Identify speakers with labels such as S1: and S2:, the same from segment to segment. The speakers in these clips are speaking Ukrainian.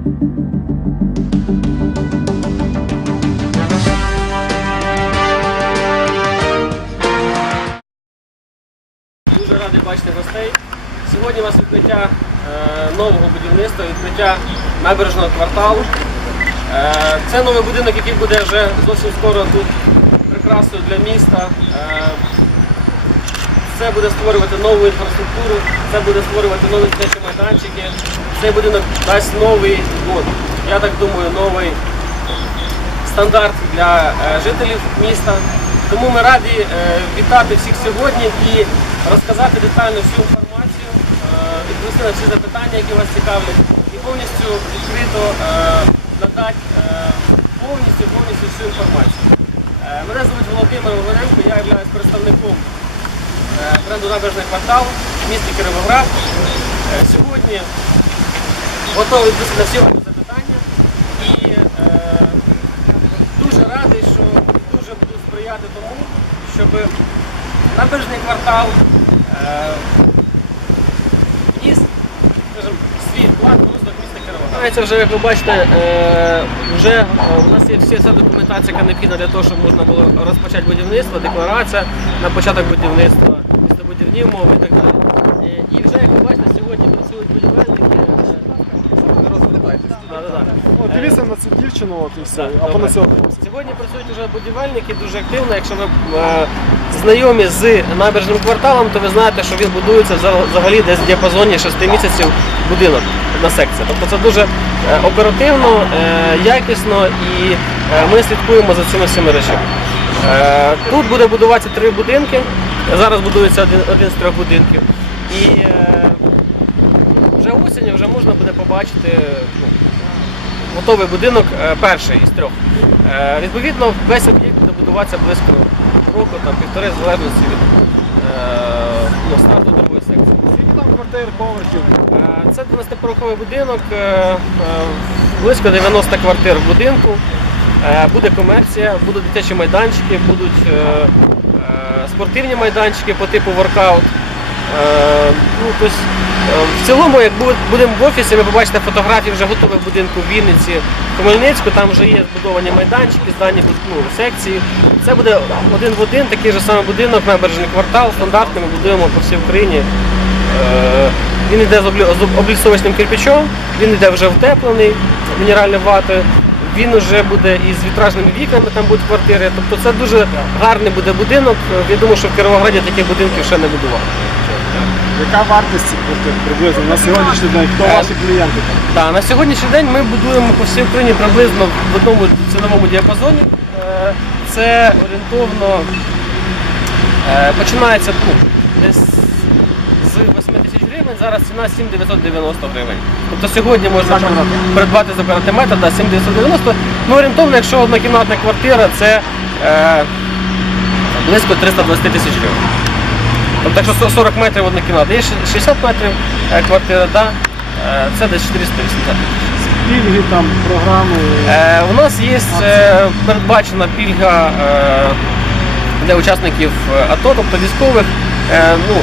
S1: Дуже радий бачити гостей. Сьогодні у нас відкриття е, нового будівництва, відкриття набережного кварталу. Е, це новий будинок, який буде вже зовсім скоро тут прикрасою для міста. Е, це буде створювати нову інфраструктуру, це буде створювати нові майданчики. Цей будинок дасть новий, ну, я так думаю, новий стандарт для е, жителів міста. Тому ми раді е, вітати всіх сьогодні і розказати детально всю інформацію, е, відповісти на всі запитання, які вас цікавлять, і повністю відкрито надати повністю повністю всю інформацію. Мене звуть Володимир Логоненко, я є представником бренду Набережний квартал в місті Кіровоград. Е, Сьогодні готовий на ваші запитання. І е, дуже радий, що дуже буду сприяти тому, щоб набережний квартал е, вніс скажімо, свій вклад в розвиток міста. Це вже, як ви бачите, е, вже е, у нас є вся документація, яка необхідна для того, щоб можна було розпочати будівництво, декларація на початок будівництва, містобудівні умови і так далі. Е, І вже, як ви бачите, сьогодні працюють будівельники. е,
S2: Не розвертайтесь.
S1: да-да-да.
S2: От дивіться на цю дівчину, от і все.
S1: Так,
S2: Або
S1: добре.
S2: на цього.
S1: Сьогодні працюють вже будівельники дуже активно. Якщо ви е, знайомі з набережним кварталом, то ви знаєте, що він будується вза- взагалі десь в діапазоні 6 місяців будинок на секція. Тобто це дуже е, оперативно, е, якісно і е, ми слідкуємо за цими всіми речами. Е, Тут буде будуватися три будинки. Зараз будується один, один з трьох будинків. І е, вже осінню вже можна буде побачити ну, готовий будинок е, перший із трьох. Е, Відповідно, весь об'єкт буде будуватися близько року, там півтори, в залежності від е, ну, старту другої секції.
S2: Скільки там квартир, поверхів?
S1: Це 12-поверховий будинок, близько 90 квартир в будинку. Буде комерція, будуть дитячі майданчики, будуть спортивні майданчики по типу воркаут. Ну, тобто, в цілому, як будемо в офісі, ви побачите фотографії вже готових будинку в Вінниці, в Хмельницьку, там вже є збудовані майданчики, здані ну, секції. Це буде один в один, такий же самий будинок, набережний квартал, стандартний, ми будуємо по всій Україні. Е, Він йде з облі- облісовочним кирпичом, він йде вже втеплений мінеральною ватою. Він вже буде із вітражними вікнами, там будуть квартири. Тобто це дуже гарний буде будинок. Я думаю, що в Кіровограді таких будинків ще не будували.
S2: Яка вартість цих квартир приблизно на сьогоднішній день? Хто
S1: Е,
S2: ваші клієнти?
S1: Так, на сьогоднішній день ми будуємо по всій Україні приблизно в одному ціновому діапазоні. Е, Це орієнтовно е, починається ну, десь з 8 тисяч гривень, зараз ціна 7,990 гривень. Тобто сьогодні можна
S2: За квадратний.
S1: придбати за квадратний метр да, 7,990. Ну, орієнтовно, якщо однокімнатна квартира, це е, близько 320 тисяч гривень. Тобто, якщо 100 40 метрів одна кімната, є 60 метрів е, квартира, да, е, це десь 480.
S2: Пільги, там, програми.
S1: Е, у нас є е, передбачена пільга е, для учасників е, АТО, тобто військових, е, ну,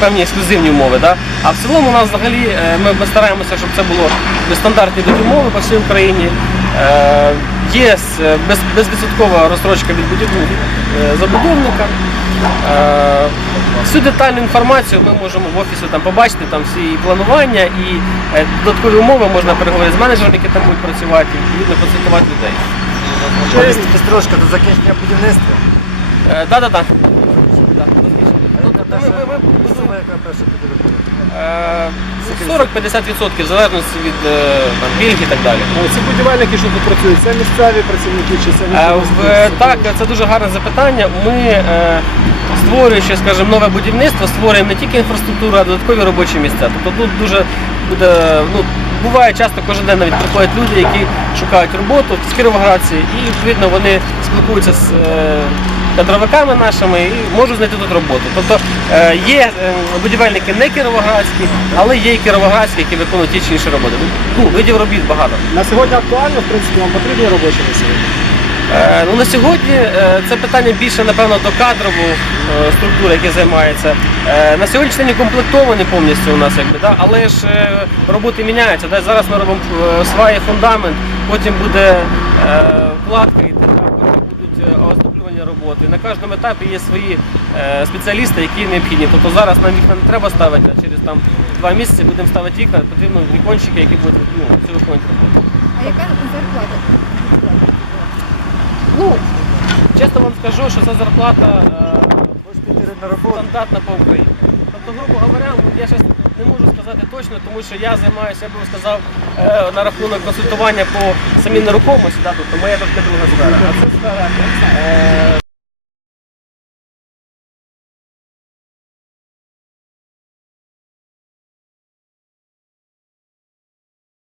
S1: певні ексклюзивні умови. Да? А в цілому у нас взагалі е, ми, ми стараємося, щоб це було стандартні такі умови по всій Україні. Е, є без, безвідсоткова розстрочка від будівлі е, забудовника. Е, Всю детальну інформацію ми можемо в офісі там побачити, там всі і планування і е, додаткові умови можна переговорити з менеджерами, які там будуть працювати, і відповідно консультувати людей.
S3: Десь трошки до закінчення будівництва.
S1: Так, так, да,
S3: Сума, яка перша тобі виходить.
S1: Е, 40-50% в залежності від е, там, пільг і так далі.
S2: А Ці будівельники, що тут працюють, це місцеві працівники чи це
S1: Е,
S2: місцеві?
S1: Так, це дуже гарне запитання. Ми, створюючи, скажімо, нове будівництво, створюємо не тільки інфраструктуру, а додаткові робочі місця. Тобто тут дуже буде, ну, буває часто кожен день навіть приходять люди, які шукають роботу з кіровоградці, і відповідно вони спілкуються з кадровиками нашими і можуть знайти тут роботу. Тобто е, є е, будівельники не кіровоградські, але є і кіровоградські, які виконують ті чи інші роботи. Ну, видів робіт багато.
S2: На сьогодні актуально, в принципі, вам потрібні робочі на сьогодні?
S1: Е, ну, на сьогодні це питання більше, напевно, до кадрової структури, які займаються. Е, на сьогоднішній день укомплектовані повністю у нас, якби, да? але ж роботи міняються. Да? Зараз ми робимо сваї фундамент, потім буде е, вкладка йти, да? Оздоблювані роботи. На кожному етапі є свої е, спеціалісти, які необхідні. Тобто зараз нам вікна не треба ставити, а через там, два місяці будемо ставити вікна, потрібно вікончики, які будуть ну, все виконувати роботу.
S4: А яка зарплата?
S1: Ну, чесно вам скажу, що ця зарплата е,
S3: на
S1: стандартна по Україні. Тобто, грубо говоря, ну, я щось не можу сказати точно, тому що я займаюся, я би сказав, е, на рахунок консультування по самій нерухомості, да, тобто моя трошки друга сфера. А це сфера е,